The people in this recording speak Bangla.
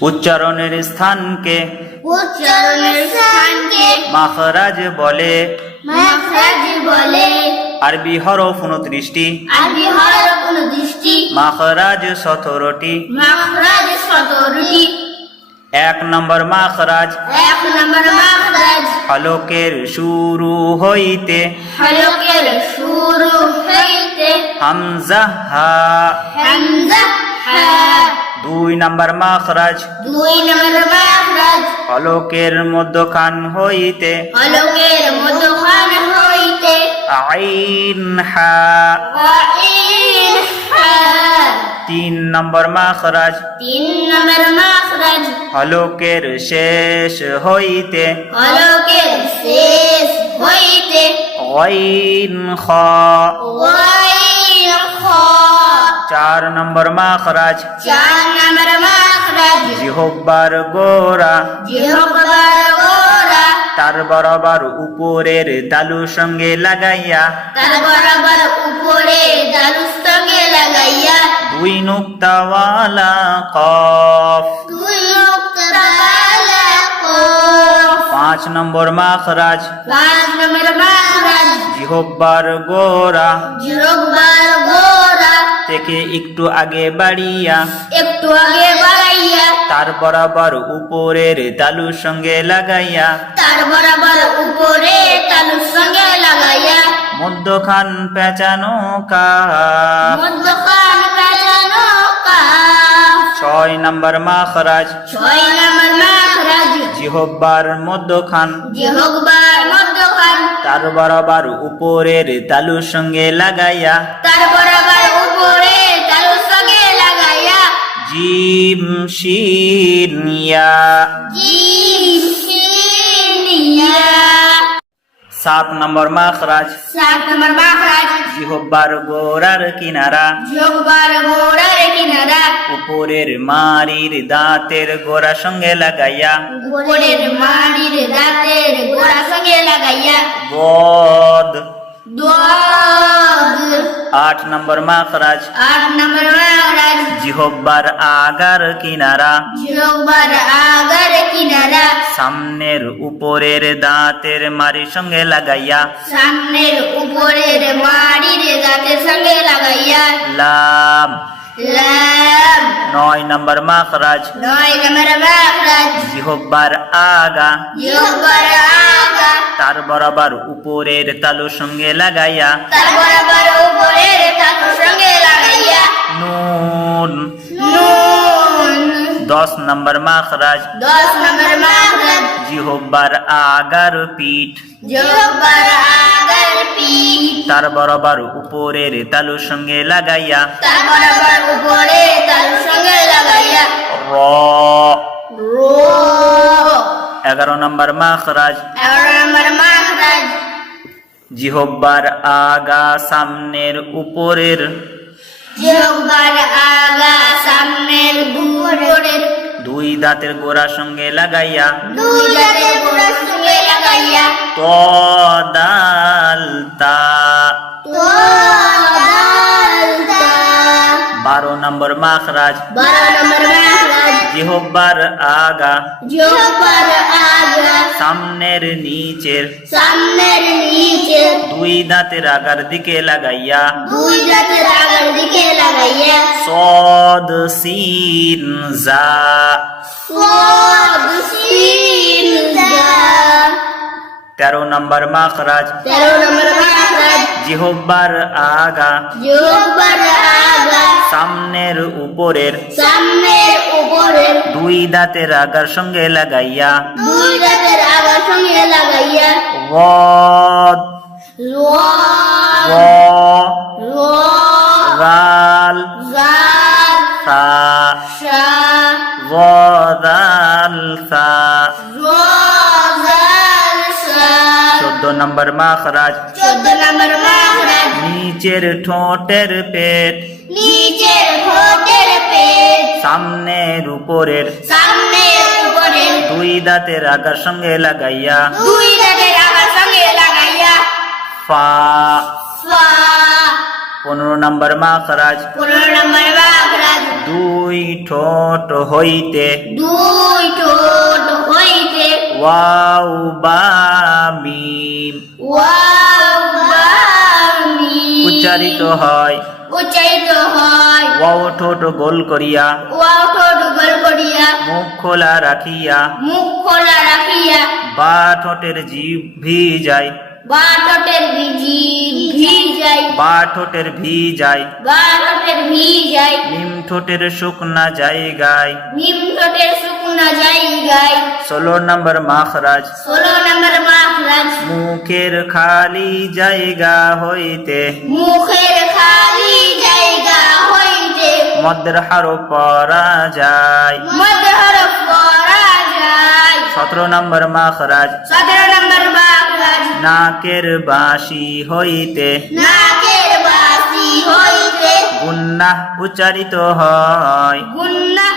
উচ্চারণের স্থানকে মাখরাজ বলে। আরবি হরফ 29টি, মাখরাজ 17টি। 1 নম্বর মাখরাজ হলকের শুরু হইতে হামজা হা। 2 নম্বর মাখরাজ হলকের মধ্যখান হইতে আইন হা। 3 নম্বর মাখরাজ হলকের শেষ হইতে গাইন খ। 4 নম্বর মাখরাজ জিহ্বার গোরা তার বরাবর উপরের তালুর সঙ্গে লাগাইয়া 2 নুক্তাওয়ালা কফ। 5 নম্বর মাখরাজ জিহ্বার গোরা থেকে একটু আগে বাড়িয়া তার বরাবর উপরের তালুর সঙ্গে লাগাইয়া মধ্যখান পেঁচানো কাফ। 6 নম্বর মাখরাজ জিহ্বার মধ্যখান তার বরাবর উপরের তালুর সঙ্গে লাগাইয়া জিম শিন ইয়া। 7 নম্বর মাখরাজ জিহ্বার গোড়ার কিনারা উপরের মাড়ির দাঁতের গোড়া সঙ্গে লাগাইয়া গদ। 8 নম্বর মাখরাজ জিহ্বার আগার কিনারা সামনের উপরের দাঁতের মাড়ির সঙ্গে লাগাইয়া লাম। 9 নম্বর মাখরাজ জিহ্বার আগা তার বরাবর উপরের তালুর সঙ্গে লাগাইয়া নুন। 10 নম্বর মাখরাজ জিহ্বার আগার পিঠ তার বরাবর উপরের তালুর সঙ্গে লাগাইয়া র। 11 নম্বর মাখরাজ জিহ্বার আগা সামনের উপরের 2 দাঁতের গোড়ার সঙ্গে লাগাইয়া ত দাল তা। 12 নম্বর মাখরাজ জিহ্বার আগা সামনের নিচের 2 দাঁতের আগার দিকে লাগাইয়া সদ সিন জা। 13 নম্বর মাখরাজ জিহ্বার আগা সামনের উপরের 2 দাঁতের আগার সঙ্গে লাগাইয়া গদ গাল সা গদাল সা। 14 নম্বর মাখরাজ নিচের ঠোঁটের পেট সামনের উপরের 2 দাঁতের আগার সঙ্গে লাগাইয়া ফা। 15 নম্বর মাখরাজ 2 দুই ঠোঁট হইতে দুই ঠোঁট হইতে ওয়াও বা মিম ওয়াও বা মিম উচ্চারিত হয় উচ্চারিত হয় ওয়াও ঠোঁট গোল করিয়া ওয়াও ঠোঁট গোল করিয়া মুখ খোলা রাখিয়া মুখ খোলা রাখিয়া বা ঠোঁটের জিভ ভিজায় বা ঠোঁটের ভিজায় বা ঠোঁটের ভিজায় বা ঠোঁটের ভিজায় মিম ঠোঁটের শুকনা জায়গায় মিম ঠোঁটের শুকনা জায়গায় 16 নম্বর মাখরাজ 16 নম্বর মাখরাজ মুখের খালি জায়গা হইতে মুখের খালি জায়গা হইতে মদের হরফ পড়া যায় মধ্য হরফ পড়া যায় 17 নম্বর মাখরাজ 17 নম্বর মাখরাজ নাকের বাঁশি হইতে নাকের বাসি হইতে গুন্নাহ উচ্চারিত হয় গুন্নাহ